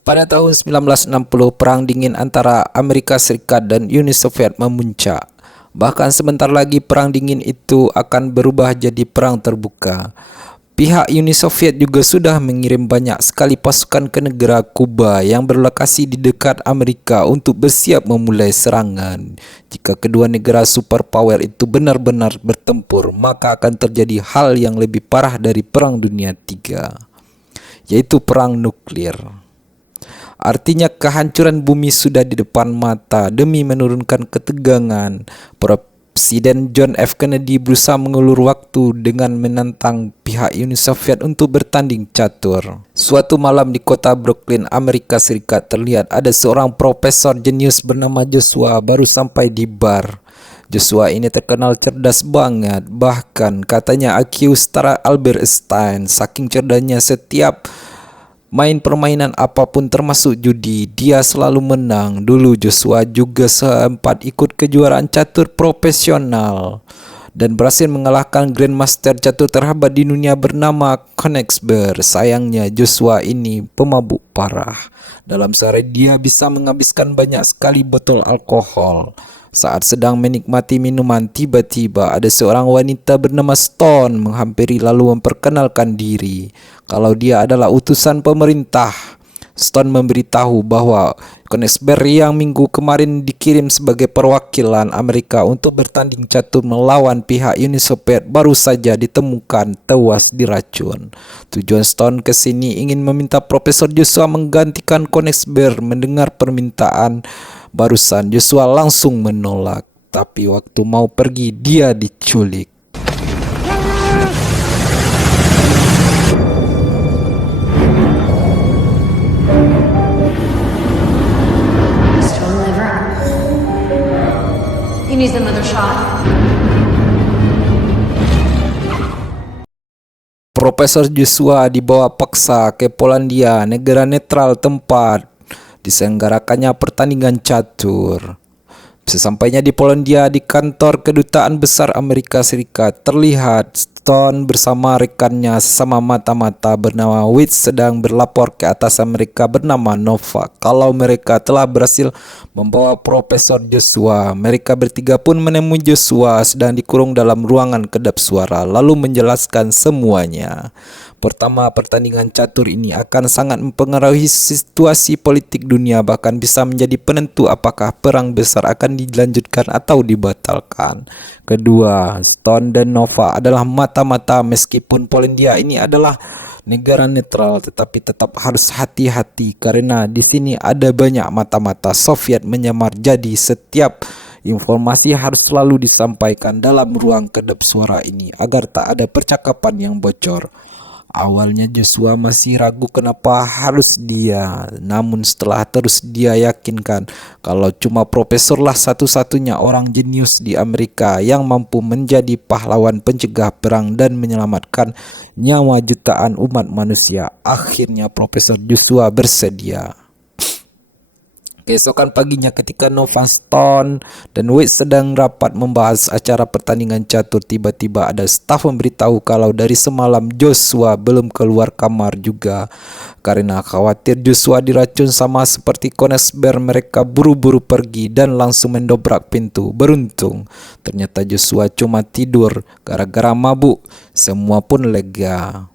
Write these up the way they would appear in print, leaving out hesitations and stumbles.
Pada tahun 1960, Perang Dingin antara Amerika Serikat dan Uni Soviet memuncak. Bahkan sebentar lagi Perang Dingin itu akan berubah jadi perang terbuka. Pihak Uni Soviet juga sudah mengirim banyak sekali pasukan ke negara Kuba yang berlokasi di dekat Amerika untuk bersiap memulai serangan. Jika kedua negara superpower itu benar-benar bertempur, maka akan terjadi hal yang lebih parah dari Perang Dunia III, yaitu perang nuklir. Artinya kehancuran bumi sudah di depan mata. Demi menurunkan ketegangan, Presiden John F. Kennedy berusaha mengulur waktu dengan menantang pihak Uni Soviet untuk bertanding catur. Suatu malam di kota Brooklyn, Amerika Serikat, terlihat ada seorang profesor jenius bernama Joshua baru sampai di bar. Joshua ini terkenal cerdas banget, bahkan katanya IQ setara Albert Einstein. Saking cerdasnya, setiap main permainan apapun termasuk judi, dia selalu menang. Dulu Joshua juga sempat ikut kejuaraan catur profesional dan berhasil mengalahkan Grandmaster catur terhebat di dunia bernama Königsberg. Sayangnya Joshua ini pemabuk parah. Dalam sehari dia bisa menghabiskan banyak sekali botol alkohol. Saat sedang menikmati minuman, tiba-tiba ada seorang wanita bernama Stone menghampiri lalu memperkenalkan diri kalau dia adalah utusan pemerintah. Stone memberitahu bahwa Königsberg yang minggu kemarin dikirim sebagai perwakilan Amerika untuk bertanding catur melawan pihak Uni Soviet baru saja ditemukan tewas diracun. Tujuan Stone ke sini ingin meminta Profesor Joshua menggantikan Königsberg. Mendengar permintaan barusan, Joshua langsung menolak. Tapi waktu mau pergi, dia diculik. He needs another shot. Profesor Joshua dibawa paksa ke Polandia, negara netral tempat diselenggarakannya pertandingan catur. Sesampainya di Polandia, di kantor kedutaan besar Amerika Serikat, terlihat Stone bersama rekannya sesama mata-mata bernama Witt sedang berlapor ke atasan mereka bernama Novak kalau mereka telah berhasil membawa Profesor Joshua. Mereka bertiga pun menemui Joshua sedang dikurung dalam ruangan kedap suara lalu menjelaskan semuanya. Pertama, pertandingan catur ini akan sangat mempengaruhi situasi politik dunia, bahkan bisa menjadi penentu apakah perang besar akan dilanjutkan atau dibatalkan. Kedua, Stone dan Nova adalah mata-mata. Meskipun Polandia ini adalah negara netral, tetapi tetap harus hati-hati karena di sini ada banyak mata-mata Soviet menyamar. Jadi setiap informasi harus selalu disampaikan dalam ruang kedap suara ini agar tak ada percakapan yang bocor. Awalnya Joshua masih ragu kenapa harus dia, namun setelah terus dia yakinkan kalau cuma profesorlah satu-satunya orang jenius di Amerika yang mampu menjadi pahlawan pencegah perang dan menyelamatkan nyawa jutaan umat manusia. Akhirnya Profesor Joshua bersedia. Keesokan paginya ketika Nova, Stone dan Witt sedang rapat membahas acara pertandingan catur, tiba-tiba ada staf memberitahu kalau dari semalam Joshua belum keluar kamar juga. Karena khawatir Joshua diracun sama seperti Königsberg, mereka buru-buru pergi dan langsung mendobrak pintu. Beruntung, ternyata Joshua cuma tidur gara-gara mabuk. Semua pun lega.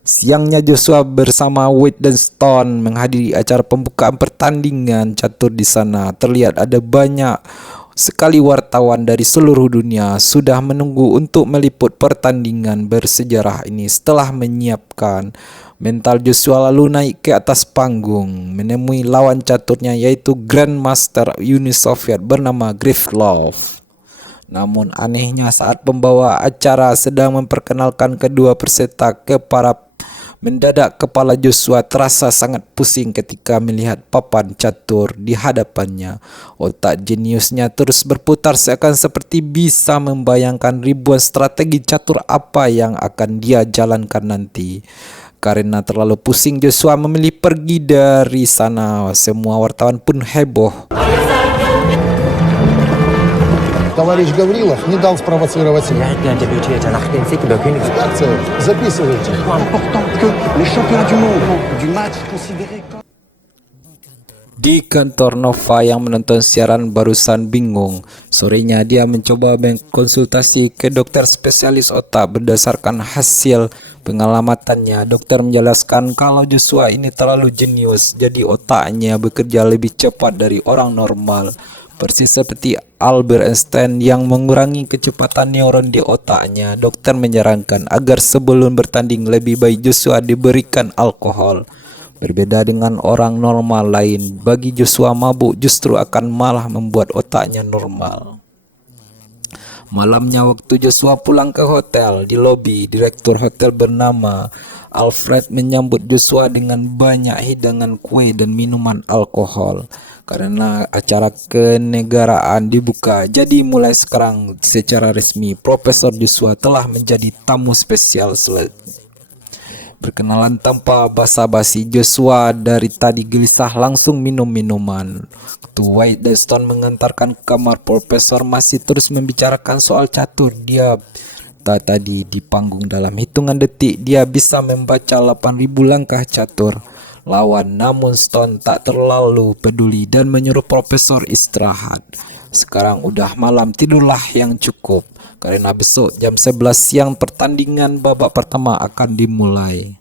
Siangnya Joshua bersama Witt dan Stone menghadiri acara pembukaan pertandingan catur di sana. Terlihat ada banyak sekali wartawan dari seluruh dunia sudah menunggu untuk meliput pertandingan bersejarah ini. Setelah menyiapkan mental, Joshua lalu naik ke atas panggung menemui lawan caturnya yaitu Grandmaster Uni Soviet bernama Griflov. Namun anehnya saat pembawa acara sedang memperkenalkan kedua peserta ke para mendadak kepala Joshua terasa sangat pusing ketika melihat papan catur di hadapannya. Otak jeniusnya terus berputar seakan seperti bisa membayangkan ribuan strategi catur apa yang akan dia jalankan nanti. Karena terlalu pusing, Joshua memilih pergi dari sana. Semua wartawan pun heboh. Товарищ Гаврилов не дал спровоцировать себя. Записывайте. Di kantor Nova, yang menonton siaran barusan bingung. Sorenya dia mencoba mengkonsultasi ke dokter spesialis otak. Berdasarkan hasil pengalamatannya, dokter menjelaskan kalau Joshua ini terlalu jenius, jadi otaknya bekerja lebih cepat dari orang normal. Persis seperti Albert Einstein yang mengurangi kecepatan neuron di otaknya. Dokter menyarankan agar sebelum bertanding lebih baik Joshua diberikan alkohol. Berbeda dengan orang normal lain, bagi Joshua mabuk justru akan malah membuat otaknya normal. Malamnya waktu Joshua pulang ke hotel, di lobi, direktur hotel bernama Alfred menyambut Joshua dengan banyak hidangan kue dan minuman alkohol. Karena acara kenegaraan dibuka, jadi mulai sekarang secara resmi Profesor Joshua telah menjadi tamu spesial. Berkenalan tanpa basa-basi, Joshua dari tadi gelisah langsung minum minuman. Ketua White dan Stone mengantarkan ke kamar. Profesor masih terus membicarakan soal catur. Dia tadi di panggung dalam hitungan detik dia bisa membaca 8.000 langkah catur lawan, namun Stone tak terlalu peduli dan menyuruh Profesor istirahat. Sekarang udah malam, tidurlah yang cukup. Karena besok jam 11 siang pertandingan babak pertama akan dimulai.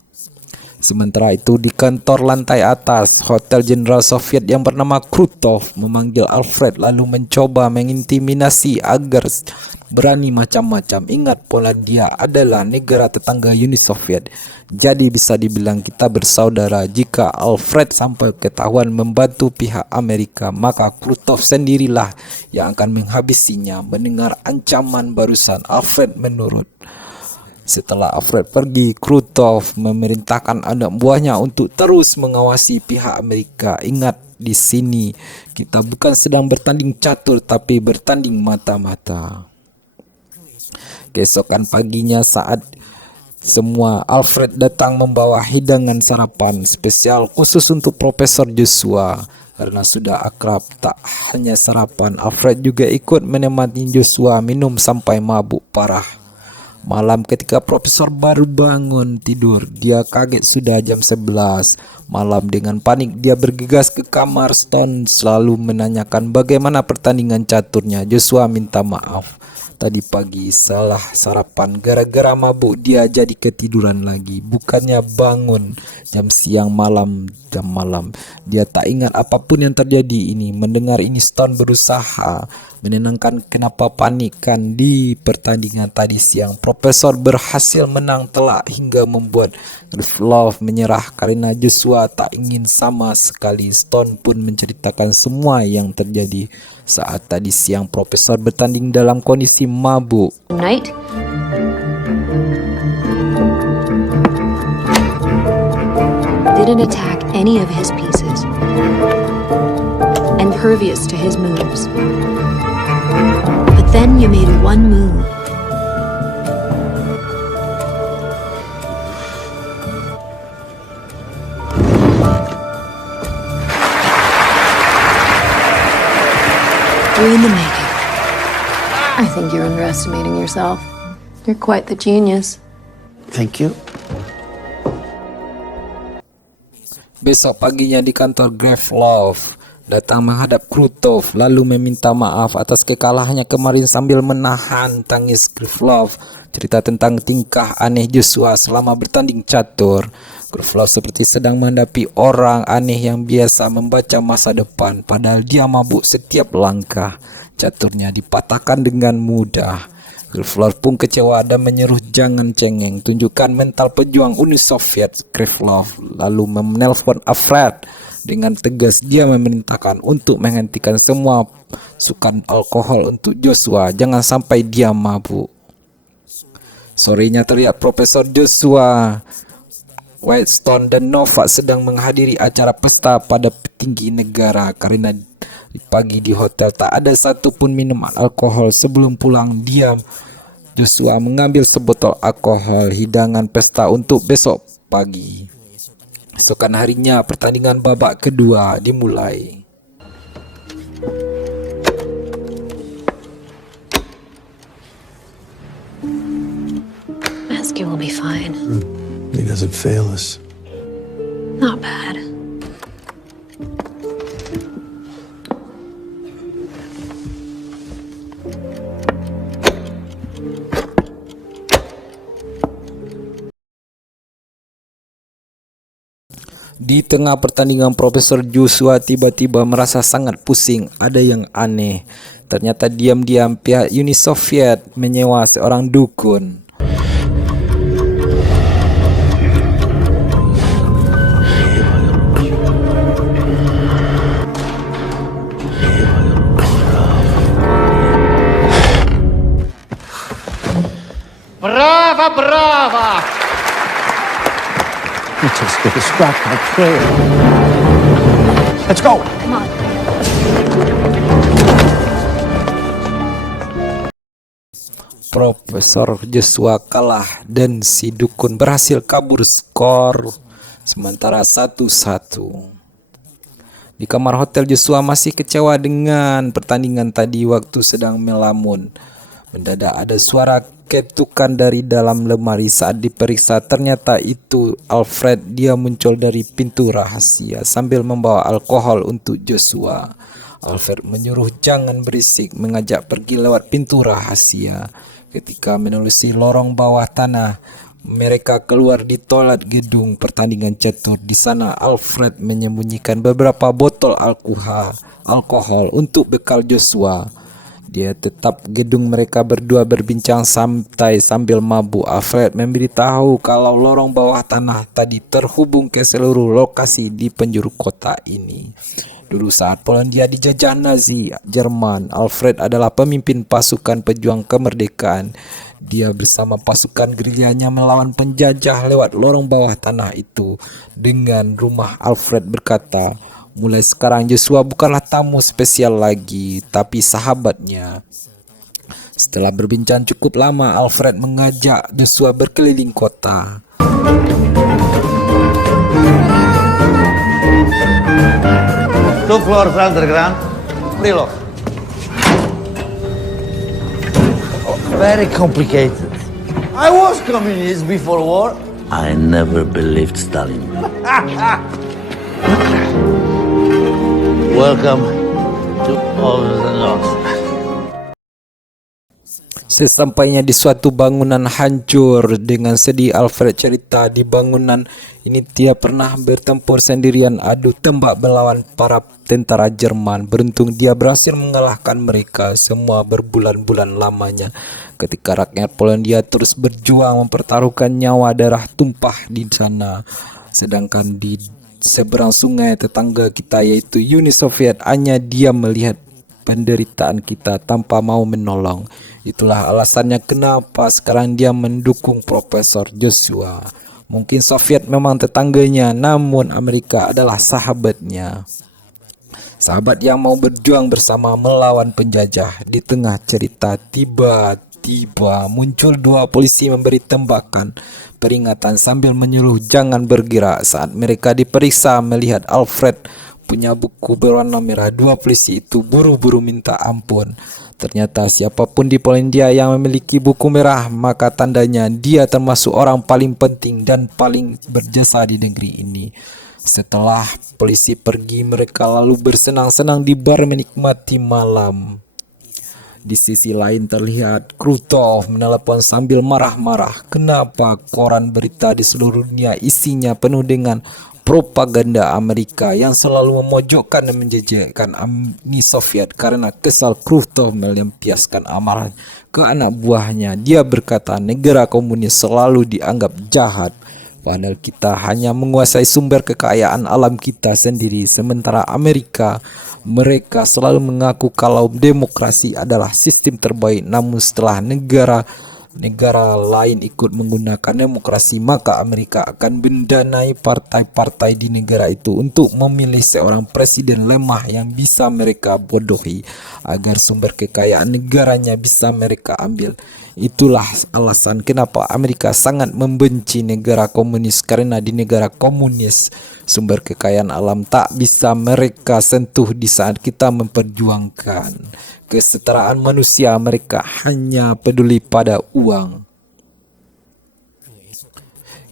Sementara itu di kantor lantai atas Hotel Jenderal Soviet yang bernama Krutov memanggil Alfred lalu mencoba mengintimidasi agar berani macam-macam. Ingat Polandia adalah negara tetangga Uni Soviet, jadi bisa dibilang kita bersaudara. Jika Alfred sampai ketahuan membantu pihak Amerika, maka Krutov sendirilah yang akan menghabisinya. Mendengar ancaman barusan, Alfred menurut. Setelah Alfred pergi, Krutov memerintahkan anak buahnya untuk terus mengawasi pihak Amerika. Ingat, di sini kita bukan sedang bertanding catur, tapi bertanding mata-mata. Keesokan paginya saat semua, Alfred datang membawa hidangan sarapan spesial khusus untuk Profesor Joshua. Karena sudah akrab, tak hanya sarapan, Alfred juga ikut menemani Joshua minum sampai mabuk parah. Malam ketika Profesor baru bangun tidur, dia kaget sudah jam 11 malam. Dengan panik dia bergegas ke kamar. Stone selalu menanyakan bagaimana pertandingan caturnya. Joshua minta maaf, tadi pagi salah sarapan, gara-gara mabuk dia jadi ketiduran lagi. Bukannya bangun jam malam. Dia tak ingat apapun yang terjadi ini. Mendengar ini, Stone berusaha menenangkan kenapa panikan di pertandingan tadi siang. Profesor berhasil menang telak hingga membuat Krylov menyerah karena Joshua tak ingin sama sekali. Stone pun menceritakan semua yang terjadi saat tadi siang Profesor bertanding dalam kondisi mabuk. Knight? Didn't attack any of his pieces. Impervious to his moves. But then you made one move. Three in the making. I think you're underestimating yourself. You're quite the genius. Thank you. Besok paginya di kantor, Krylov datang menghadap Krutov lalu meminta maaf atas kekalahannya kemarin sambil menahan tangis. Krylov cerita tentang tingkah aneh Joshua selama bertanding catur. Krylov seperti sedang menghadapi orang aneh yang biasa membaca masa depan, padahal dia mabuk. Setiap langkah caturnya dipatahkan dengan mudah. Krylov pun kecewa dan menyeru jangan cengeng, tunjukkan mental pejuang Uni Soviet. Krylov lalu menelpon Alfred dengan tegas. Dia memerintahkan untuk menghentikan semua sukan alkohol untuk Joshua, jangan sampai dia mabuk. Sorenya terlihat Profesor Joshua, Whitestone dan Nova sedang menghadiri acara pesta pada petinggi negara. Karena pagi di hotel tak ada satupun minuman alkohol. Sebelum pulang, Joshua mengambil sebotol alkohol hidangan pesta untuk besok pagi. Esokan harinya pertandingan babak kedua dimulai. Masky will be fine. He doesn't fail us. Not bad. Di tengah pertandingan, Profesor Joshua tiba-tiba merasa sangat pusing. Ada yang aneh. Ternyata diam-diam pihak Uni Soviet menyewa seorang dukun. Brava, brava! You just get a scrap of a trail. Let's go. Come on. Profesor Joshua kalah dan si dukun berhasil kabur, skor sementara 1-1. Di kamar hotel, Joshua masih kecewa dengan pertandingan tadi waktu sedang melamun. Mendadak ada suara ketukan dari dalam lemari. Saat diperiksa, ternyata itu Alfred. Dia muncul dari pintu rahasia sambil membawa alkohol untuk Joshua. Alfred menyuruh jangan berisik, mengajak pergi lewat pintu rahasia. Ketika menelusuri lorong bawah tanah, mereka keluar di toilet gedung pertandingan catur. Di sana Alfred menyembunyikan beberapa botol alkohol untuk bekal Joshua. Dia tetap gedung, mereka berdua berbincang santai sambil mabuk. Alfred memberitahu kalau lorong bawah tanah tadi terhubung ke seluruh lokasi di penjuru kota ini. Dulu saat Polandia dijajah Nazi Jerman, Alfred adalah pemimpin pasukan pejuang kemerdekaan. Dia bersama pasukan gerilyanya melawan penjajah lewat lorong bawah tanah itu. Dengan rumah, Alfred berkata, mulai sekarang Joshua bukanlah tamu spesial lagi, tapi sahabatnya. Setelah berbincang cukup lama, Alfred mengajak Joshua berkeliling kota. 2 floors underground, Prilo. Very complicated. I was communist before war. I never believed Stalin. Welcome to all the North. Sesampainya di suatu bangunan hancur, dengan sedih Alfred cerita di bangunan ini dia pernah bertempur sendirian adu tembak melawan para tentara Jerman. Beruntung dia berhasil mengalahkan mereka semua berbulan-bulan lamanya. Ketika rakyat Polandia terus berjuang mempertaruhkan nyawa, darah tumpah di sana. Sedangkan di seberang sungai tetangga kita yaitu Uni Soviet hanya diam melihat penderitaan kita tanpa mau menolong. Itulah alasannya kenapa sekarang dia mendukung Profesor Joshua. Mungkin Soviet memang tetangganya, namun Amerika adalah sahabatnya. Sahabat yang mau berjuang bersama melawan penjajah. Di tengah cerita, tiba-tiba muncul 2 polisi memberi tembakan peringatan sambil menyuruh jangan bergerak. Saat mereka diperiksa melihat Alfred punya buku berwarna merah, 2 polisi itu buru-buru minta ampun. Ternyata siapapun di Polandia yang memiliki buku merah, maka tandanya dia termasuk orang paling penting dan paling berjasa di negeri ini. Setelah polisi pergi, mereka lalu bersenang-senang di bar menikmati malam. Di sisi lain terlihat Krutov menelepon sambil marah-marah. Kenapa koran berita di seluruh dunia isinya penuh dengan propaganda Amerika yang selalu memojokkan dan menjejekkan Uni Soviet? Karena kesal, Krutov melampiaskan amarah ke anak buahnya. Dia berkata negara komunis selalu dianggap jahat, padahal kita hanya menguasai sumber kekayaan alam kita sendiri. Sementara mereka selalu mengaku kalau demokrasi adalah sistem terbaik. Namun setelah negara lain ikut menggunakan demokrasi, maka Amerika akan mendanai partai-partai di negara itu untuk memilih seorang presiden lemah yang bisa mereka bodohi agar sumber kekayaan negaranya bisa mereka ambil. Itulah alasan kenapa Amerika sangat membenci negara komunis, karena di negara komunis sumber kekayaan alam tak bisa mereka sentuh. Di saat kita memperjuangkan kesetaraan manusia, mereka hanya peduli pada uang.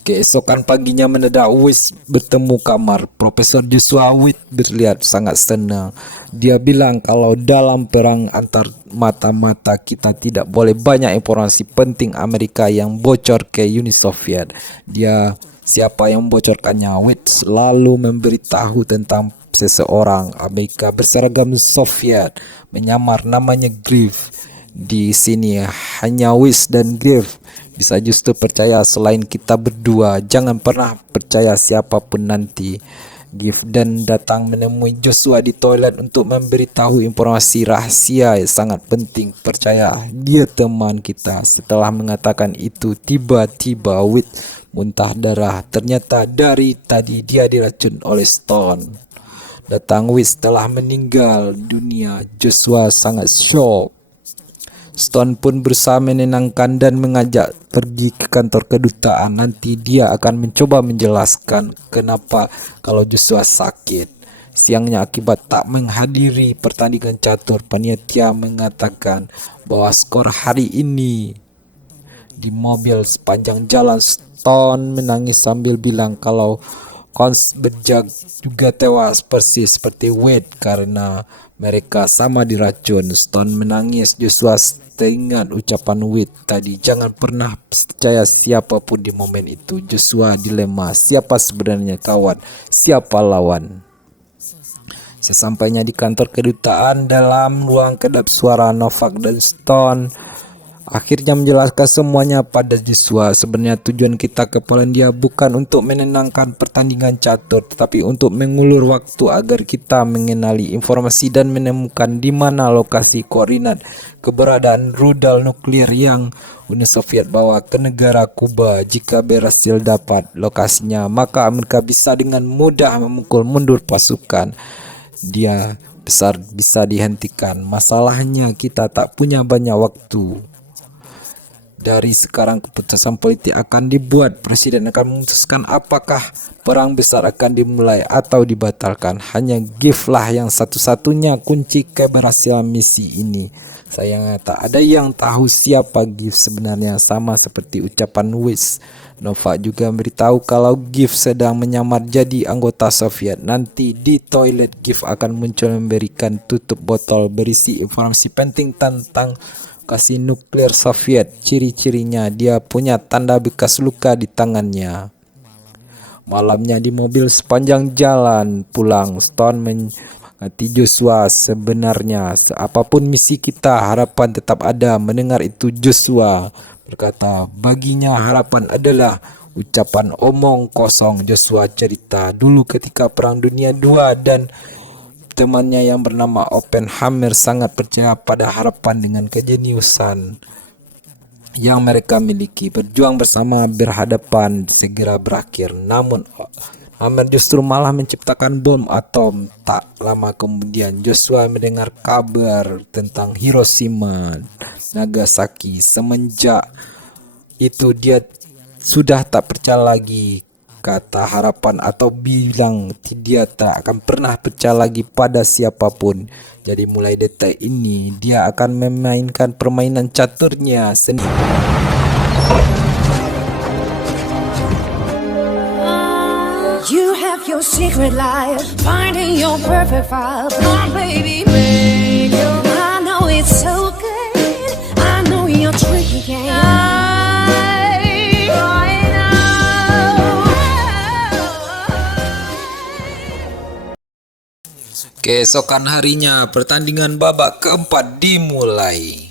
Keesokan paginya mendadak Witt bertemu kamar. Profesor Joshua Witt terlihat sangat senang. Dia bilang kalau dalam perang antar mata-mata kita tidak boleh banyak informasi penting Amerika yang bocor ke Uni Soviet. Dia Siapa yang membocorkannya? Wade selalu memberitahu tentang seseorang Amerika berseragam Soviet menyamar namanya Griff. Di sini hanya Wiz dan Griff bisa justru percaya selain kita berdua. Jangan pernah percaya siapapun nanti. Griff dan datang menemui Joshua di toilet untuk memberitahu informasi rahasia yang sangat penting. Percaya, dia teman kita. Setelah mengatakan itu, tiba-tiba Wade muntah darah. Ternyata dari tadi dia diracun oleh Stone. Datang Wiz telah meninggal dunia. Joshua sangat shock. Stone pun berusaha menenangkan dan mengajak pergi ke kantor kedutaan. Nanti dia akan mencoba menjelaskan kenapa kalau Joshua sakit. Siangnya akibat tak menghadiri pertandingan catur, panitia mengatakan bahwa skor hari ini di mobil sepanjang jalan. Stone menangis sambil bilang kalau Cons Berjag juga tewas persis seperti Wade karena mereka sama diracun. Stone menangis. Joshua teringat ucapan Wade tadi, jangan pernah percaya siapapun di momen itu. Joshua dilema, siapa sebenarnya kawan, siapa lawan. Sesampainya di kantor kedutaan, dalam ruang kedap suara, Novak dan Stone akhirnya menjelaskan semuanya pada Joshua. Sebenarnya tujuan kita ke Polandia bukan untuk menenangkan pertandingan catur, tetapi untuk mengulur waktu agar kita mengenali informasi dan menemukan di mana lokasi koordinat keberadaan rudal nuklir yang Uni Soviet bawa ke negara Kuba. Jika berhasil dapat lokasinya, maka Amerika bisa dengan mudah memukul mundur pasukan. Dia besar bisa dihentikan. Masalahnya kita tak punya banyak waktu. Dari sekarang keputusan politik akan dibuat. Presiden akan memutuskan apakah perang besar akan dimulai atau dibatalkan. Hanya Gift lah yang satu-satunya kunci keberhasilan misi ini. Sayangnya tak ada yang tahu siapa Gift sebenarnya, sama seperti ucapan Wiz. Novak juga memberitahu kalau Gift sedang menyamar jadi anggota Soviet. Nanti di toilet Gift akan muncul memberikan tutup botol berisi informasi penting tentang lokasi nuklir Soviet. Ciri-cirinya, dia punya tanda bekas luka di tangannya. Malamnya di mobil sepanjang jalan pulang, Stone mengingati Joshua, sebenarnya apapun misi kita, harapan tetap ada. Mendengar itu Joshua berkata, baginya harapan adalah ucapan omong kosong. Joshua cerita dulu ketika Perang Dunia II dan temannya yang bernama Oppenheimer sangat percaya pada harapan dengan kejeniusan yang mereka miliki. Berjuang bersama berhadapan segera berakhir. Namun Oppenheimer justru malah menciptakan bom atom. Tak lama kemudian Joshua mendengar kabar tentang Hiroshima, Nagasaki. Semenjak itu dia sudah tak percaya lagi kata harapan atau bilang dia tak akan pernah percaya lagi pada siapapun. Jadi mulai detik ini dia akan memainkan permainan caturnya sendiri. You have your secret life, finding your perfect file. My baby, baby, I know it's so good. I know you're tricky game. Keesokan harinya, pertandingan babak keempat dimulai.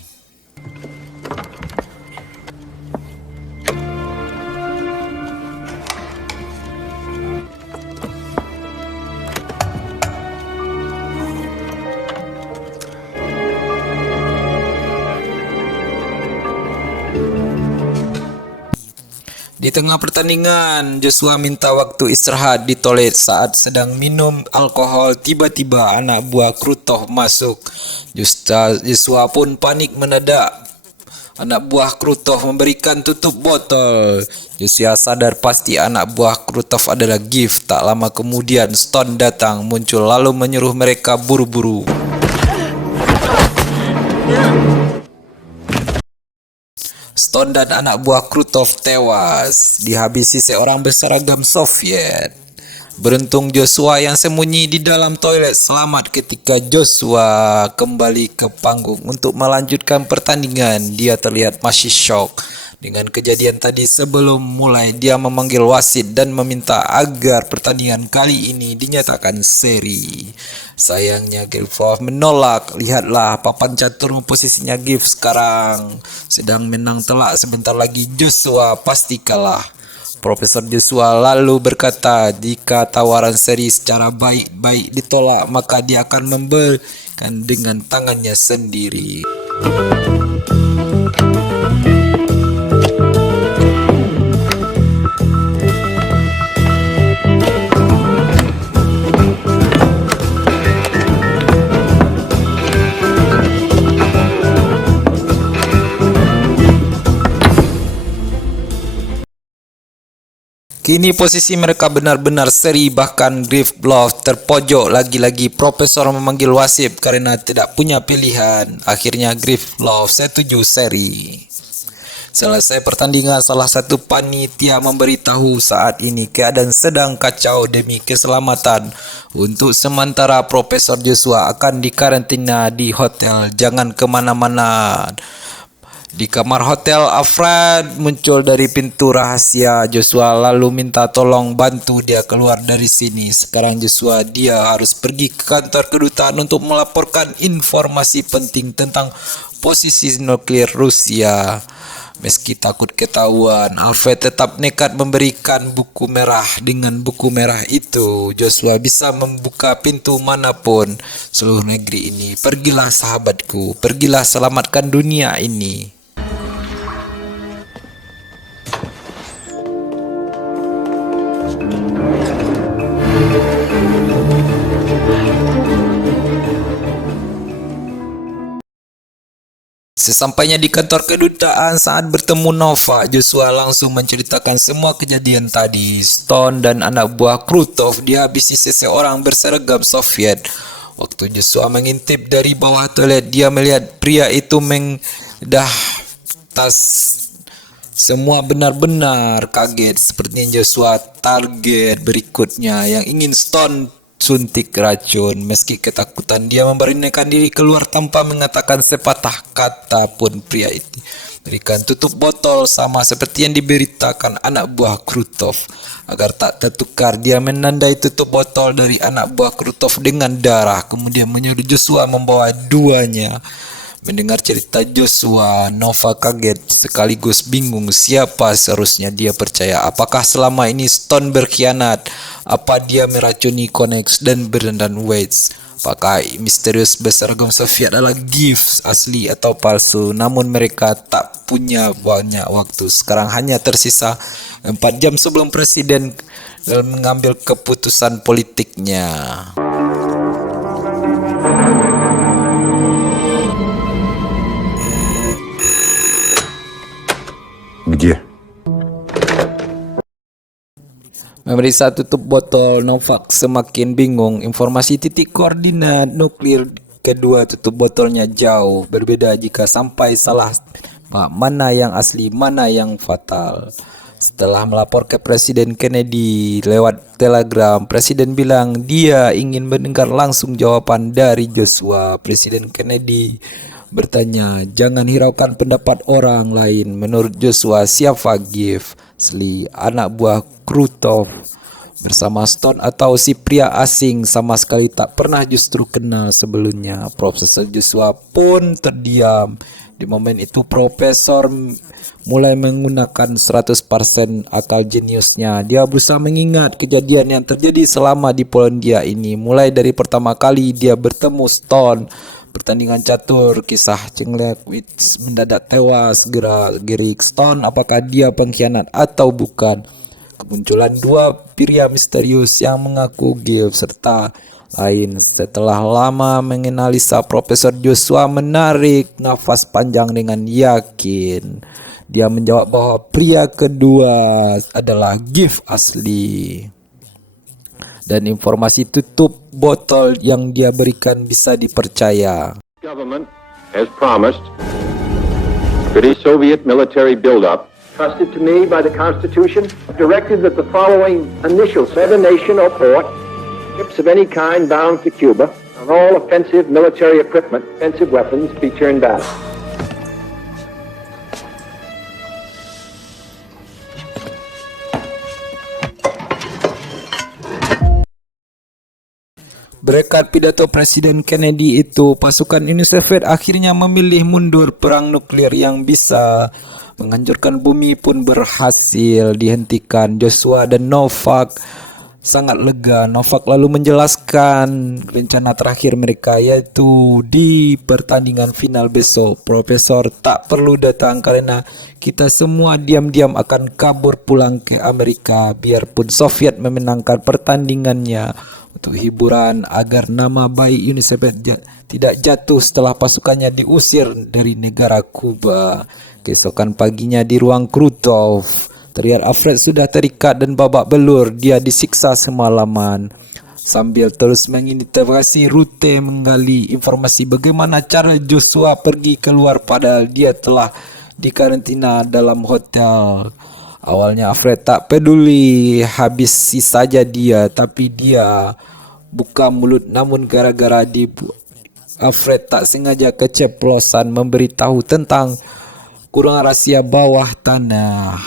Di tengah pertandingan, Joshua minta waktu istirahat di toilet. Saat sedang minum alkohol, tiba-tiba anak buah Krutov masuk. Joshua pun panik mendadak. Anak buah Krutov memberikan tutup botol. Joshua sadar pasti anak buah Krutov adalah Gift. Tak lama kemudian Stone datang muncul lalu menyuruh mereka buru-buru. Stone dan anak buah Krutov tewas dihabisi seorang berseragam Soviet. Beruntung Joshua yang sembunyi di dalam toilet selamat ketika Joshua kembali ke panggung untuk melanjutkan pertandingan. Dia terlihat masih shock. Dengan kejadian tadi, sebelum mulai dia memanggil wasit dan meminta agar pertandingan kali ini dinyatakan seri. Sayangnya Gilfov menolak. Lihatlah papan catur posisinya Giff sekarang sedang menang telak. Sebentar lagi Joshua pasti kalah. Profesor Joshua lalu berkata, jika tawaran seri secara baik-baik ditolak, maka dia akan memberikan dengan tangannya sendiri. Kini posisi mereka benar-benar seri, bahkan Gryffindor terpojok. Lagi-lagi Profesor memanggil wasit karena tidak punya pilihan. Akhirnya Gryffindor setuju seri. Selesai pertandingan, salah satu panitia memberitahu saat ini keadaan sedang kacau demi keselamatan. Untuk sementara Profesor Joshua akan dikarantina di hotel. Jangan kemana-mana. Di kamar hotel, Alfred muncul dari pintu rahasia. Joshua lalu minta tolong bantu dia keluar dari sini. Sekarang Joshua dia harus pergi ke kantor kedutaan untuk melaporkan informasi penting tentang posisi nuklir Rusia. Meski takut ketahuan, Alfred tetap nekat memberikan buku merah. Dengan buku merah itu, Joshua bisa membuka pintu manapun seluruh negeri ini. Pergilah sahabatku, pergilah selamatkan dunia ini. Sesampainya di kantor kedutaan saat bertemu Nova, Joshua langsung menceritakan semua kejadian tadi. Stone dan anak buah Krutov dihabisi seseorang berseragam Soviet. Waktu Joshua mengintip dari bawah toilet, dia melihat pria itu mengedah tas. Semua benar-benar kaget. Sepertinya Joshua target berikutnya yang ingin Stone suntik racun. Meski ketakutan, dia memberanikan diri keluar tanpa mengatakan sepatah kata pun. Pria itu berikan tutup botol sama seperti yang diberitakan anak buah Krutov. Agar tak tertukar, dia menandai tutup botol dari anak buah Krutov dengan darah, kemudian menyuruh Joshua membawa duanya. Mendengar cerita Joshua, Nova kaget sekaligus bingung siapa seharusnya dia percaya. Apakah selama ini Stone berkhianat? Apa dia meracuni Konnex dan Brendan Weiss? Apakah misterius berseragam Soviet adalah Giff asli atau palsu? Namun mereka tak punya banyak waktu. Sekarang hanya tersisa 4 jam sebelum presiden mengambil keputusan politiknya. Где? Memeriksa tutup botol, Novak semakin bingung. Informasi titik koordinat nuklir kedua tutup botolnya jauh berbeda. Jika sampai salah, mana yang asli, mana yang fatal. Setelah melapor ke Presiden Kennedy lewat telegram, Presiden bilang dia ingin mendengar langsung jawaban dari Joshua. Presiden Kennedy bertanya, jangan hiraukan pendapat orang lain. Menurut Joshua, siapa Giff asli, anak buah Krutov bersama Stone atau si pria asing sama sekali tak pernah justru kenal sebelumnya? Profesor Joshua pun terdiam. Di momen itu Profesor mulai menggunakan 100% akal jeniusnya. Dia berusaha mengingat kejadian yang terjadi selama di Polandia ini. Mulai dari pertama kali dia bertemu Stone, pertandingan catur, kisah Chenglewitz mendadak tewas, gerak Stone, apakah dia pengkhianat atau bukan? Kemunculan dua pria misterius yang mengaku Giff serta lain. Setelah lama menganalisa, Profesor Joshua menarik nafas panjang dengan yakin. Dia menjawab bahwa pria kedua adalah Giff asli. Dan informasi tutup botol yang dia berikan bisa dipercaya. Government has promised that a Soviet military buildup trusted to me by the Constitution directed that the following initials of a nation or port, ships of any kind bound to Cuba, and all offensive military equipment, offensive weapons be turned back. Berkat pidato Presiden Kennedy itu, pasukan Uni Soviet akhirnya memilih mundur. Perang nuklir yang bisa menghancurkan bumi pun berhasil dihentikan. Joshua dan Novak sangat lega. Novak lalu menjelaskan rencana terakhir mereka, yaitu di pertandingan final besok Profesor tak perlu datang karena kita semua diam-diam akan kabur pulang ke Amerika biarpun Soviet memenangkan pertandingannya. Untuk hiburan agar nama baik Uni Soviet tidak jatuh setelah pasukannya diusir dari negara Kuba. Keesokan paginya di ruang Krutov, terlihat Alfred sudah terikat dan babak belur. Dia disiksa semalaman. Sambil terus menginterogasi rute menggali informasi bagaimana cara Joshua pergi keluar padahal dia telah dikarantina dalam hotel. Awalnya Alfred tak peduli, habisi saja dia, tapi dia buka mulut. Namun gara-gara Alfred tak sengaja keceplosan memberitahu tentang kurangan rahasia bawah tanah.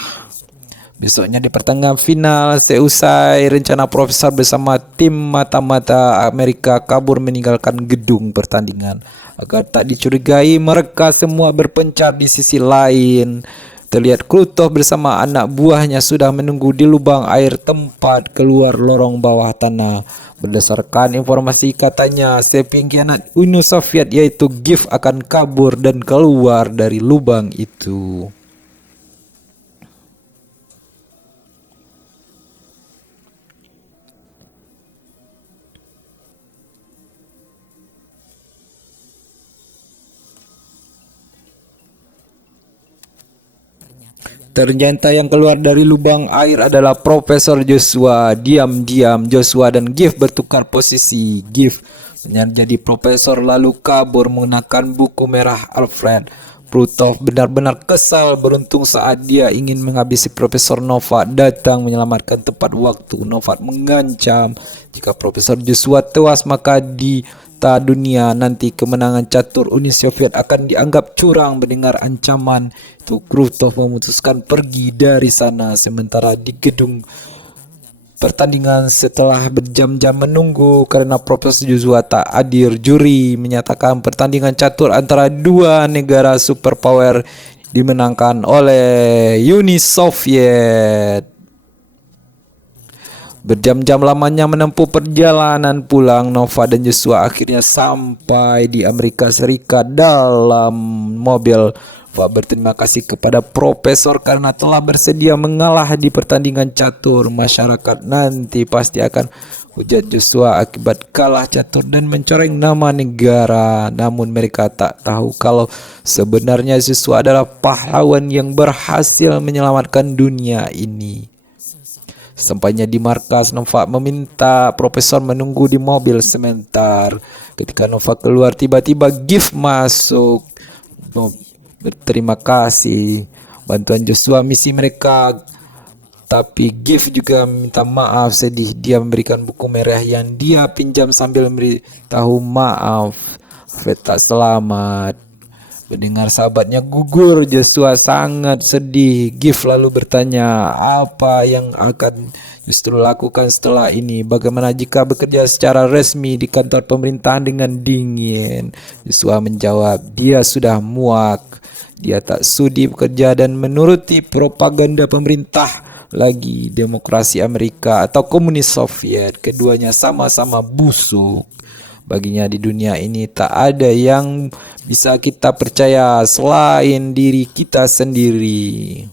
Besoknya di pertandingan final, seusai rencana Profesor bersama tim mata-mata Amerika kabur meninggalkan gedung pertandingan. Agar tak dicurigai, mereka semua berpencar di sisi lain. Terlihat Krutov bersama anak buahnya sudah menunggu di lubang air tempat keluar lorong bawah tanah. Berdasarkan informasi katanya, sepengkhianat Uni Soviet yaitu Giff akan kabur dan keluar dari lubang itu. Ternyata yang keluar dari lubang air adalah Profesor Joshua. Diam-diam Joshua dan Giff bertukar posisi. Giff menjadi profesor lalu kabur menggunakan buku merah Alfred. Krutov benar-benar kesal. Beruntung saat dia ingin menghabisi Profesor Novak datang menyelamatkan tepat waktu. Novak mengancam jika Profesor Joshua tewas maka di dunia nanti kemenangan catur Uni Soviet akan dianggap curang. Mendengar ancaman itu, Krutov memutuskan pergi dari sana. Sementara di gedung pertandingan, setelah berjam-jam menunggu karena Profesor Joshua tak hadir, juri menyatakan pertandingan catur antara dua negara superpower dimenangkan oleh Uni Soviet. Berjam-jam lamanya menempuh perjalanan pulang, Nova dan Joshua akhirnya sampai di Amerika Serikat dalam mobil. Nova berterima kasih kepada Profesor karena telah bersedia mengalah di pertandingan catur. Masyarakat nanti pasti akan hujat Joshua akibat kalah catur dan mencoreng nama negara. Namun mereka tak tahu kalau sebenarnya Joshua adalah pahlawan yang berhasil menyelamatkan dunia ini. Sampainya di markas, Nova meminta Profesor menunggu di mobil sebentar. Ketika Nova keluar, tiba-tiba Giff masuk. Berterima kasih bantuan Joshua misi mereka. Tapi Giff juga minta maaf sedih. Dia memberikan buku merah yang dia pinjam sambil memberitahu maaf. Fred tak selamat. Mendengar sahabatnya gugur, Joshua sangat sedih. Giff lalu bertanya apa yang akan justru lakukan setelah ini. Bagaimana jika bekerja secara resmi di kantor pemerintahan dengan dingin? Joshua menjawab, dia sudah muak. Dia tak sudi bekerja dan menuruti propaganda pemerintah lagi demokrasi Amerika atau komunis Soviet. Keduanya sama-sama busuk. Baginya di dunia ini tak ada yang bisa kita percaya selain diri kita sendiri.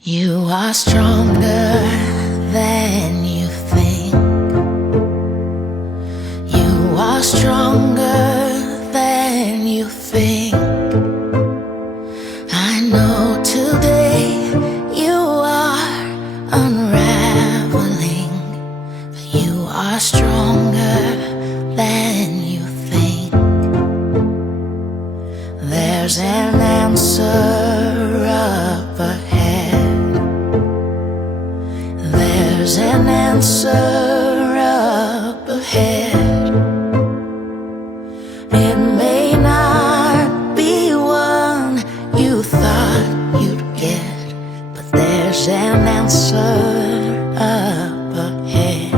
You are stronger than you think. You are stronger than you think. I know today you are unraveling. You are stronger than you think. There's an answer up ahead. There's an answer up ahead. It may not be one you thought you'd get, but there's an answer up ahead.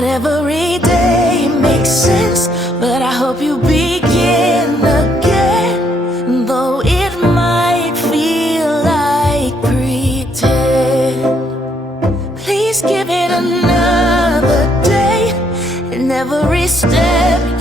Not every day makes sense, but I hope you begin again, though it might feel like pretend. Please give it another day, and every step